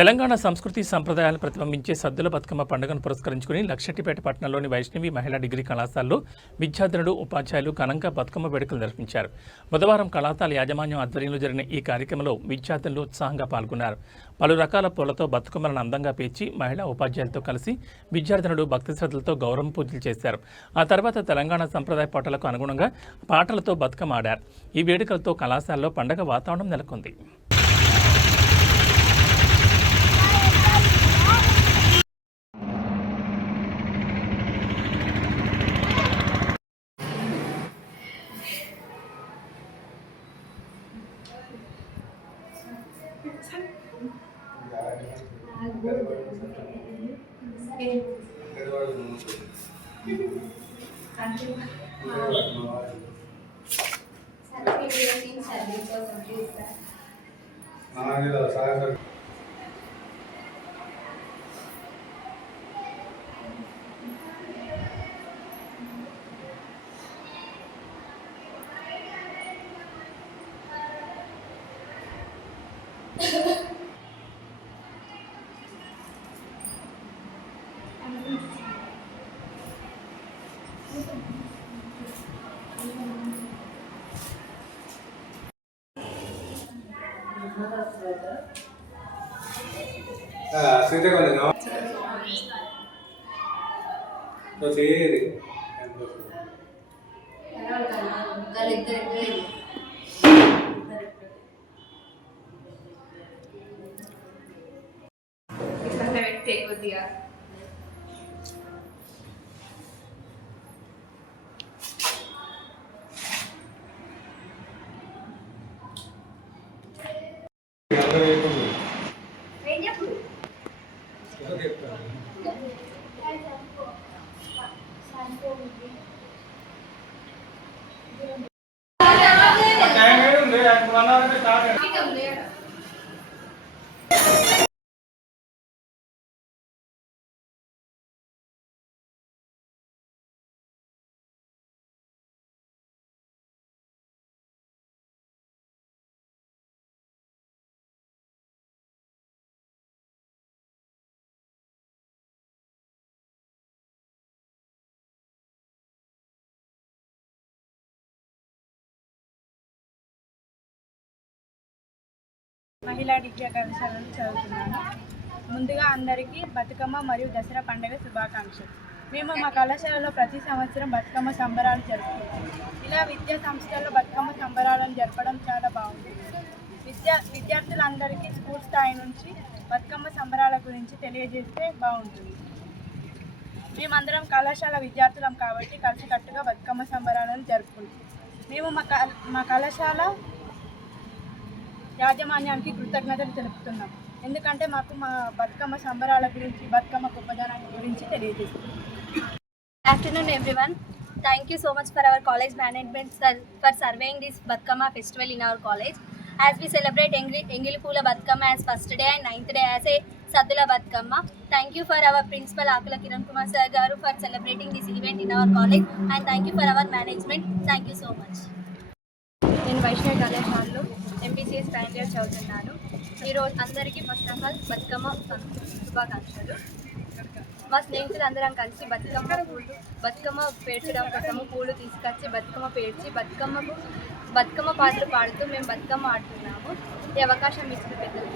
తెలంగాణ సంస్కృతి సంప్రదాయాలను ప్రతిబింబించే సద్దుల బతుకమ్మ పండుగను పురస్కరించుకుని లక్షెట్టిపేట పట్టణంలోని వైష్ణవి మహిళా డిగ్రీ కళాశాలలో విద్యార్థులు ఉపాధ్యాయులు ఘనంగా బతుకమ్మ వేడుకలు నిర్వహించారు. బుధవారం కళాశాల యాజమాన్యం ఆధ్వర్యంలో జరిగిన ఈ కార్యక్రమంలో విద్యార్థులు ఉత్సాహంగా పాల్గొన్నారు. పలు రకాల పూలతో బతుకమ్మలను అందంగా పేర్చి మహిళా ఉపాధ్యాయులతో కలిసి విద్యార్థులు భక్తి శ్రద్ధలతో గౌరవం పూజలు చేశారు. ఆ తర్వాత తెలంగాణ సంప్రదాయ పాటలకు అనుగుణంగా పాటలతో బతుకమ్మ ఆడారు. ఈ వేడుకలతో కళాశాలలో పండుగ వాతావరణం నెలకొంది. మహిళా డిగ్రీ కళాశాలలో చదువుతున్నాను. ముందుగా అందరికీ బతుకమ్మ మరియు దసరా పండుగ శుభాకాంక్షలు. మేము మా కళాశాలలో ప్రతి సంవత్సరం బతుకమ్మ సంబరాలు జరుపుకుంటాం. ఇలా విద్యా సంస్థల్లో బతుకమ్మ సంబరాలను జరపడం చాలా బాగుంది. విద్యార్థులందరికీ స్కూల్ స్థాయి నుంచి బతుకమ్మ సంబరాల గురించి తెలియజేస్తే బాగుంటుంది. మేమందరం కళాశాల విద్యార్థులం కాబట్టి కలిసికట్టుగా బతుకమ్మ సంబరాలను జరుపుకుంటాం. మేము మా కళాశాల యాజమాన్యానికి కృతజ్ఞతలు తెలుపుతున్నాం. ఎందుకంటే మాకు మా బతుకమ్మ సంబరాల గురించి, బతుకమ్మ గొప్పదనాన్ని గురించి తెలియజేస్తున్నాం. Good afternoon everyone. Thank you so much for our college management for surveying this Batkama festival in our college. As we celebrate Engilipula Batkama as first day and 9th day as a Saddula Batkama. Thank you for our principal Akula Kiran Kumar Sir Garu for celebrating this event in our college, and thank you for our management. Thank you so much. నేను వైష్ణవి కళాశాలలో MPCS final year చదువుతున్నాను. ఈరోజు అందరికీ first of all Bathukamma శుభాకాంక్షలు. మా స్నేహితులు అందరం కలిసి బతుకమ్మ పేర్చడం కోసము పూలు తీసుకొచ్చి బతుకమ్మ పేర్చి బతుకమ్మ పాటలు పాడుతూ మేము బతుకమ్మ ఆడుతున్నాము. ఈ అవకాశం ఇచ్చిన పెద్దలు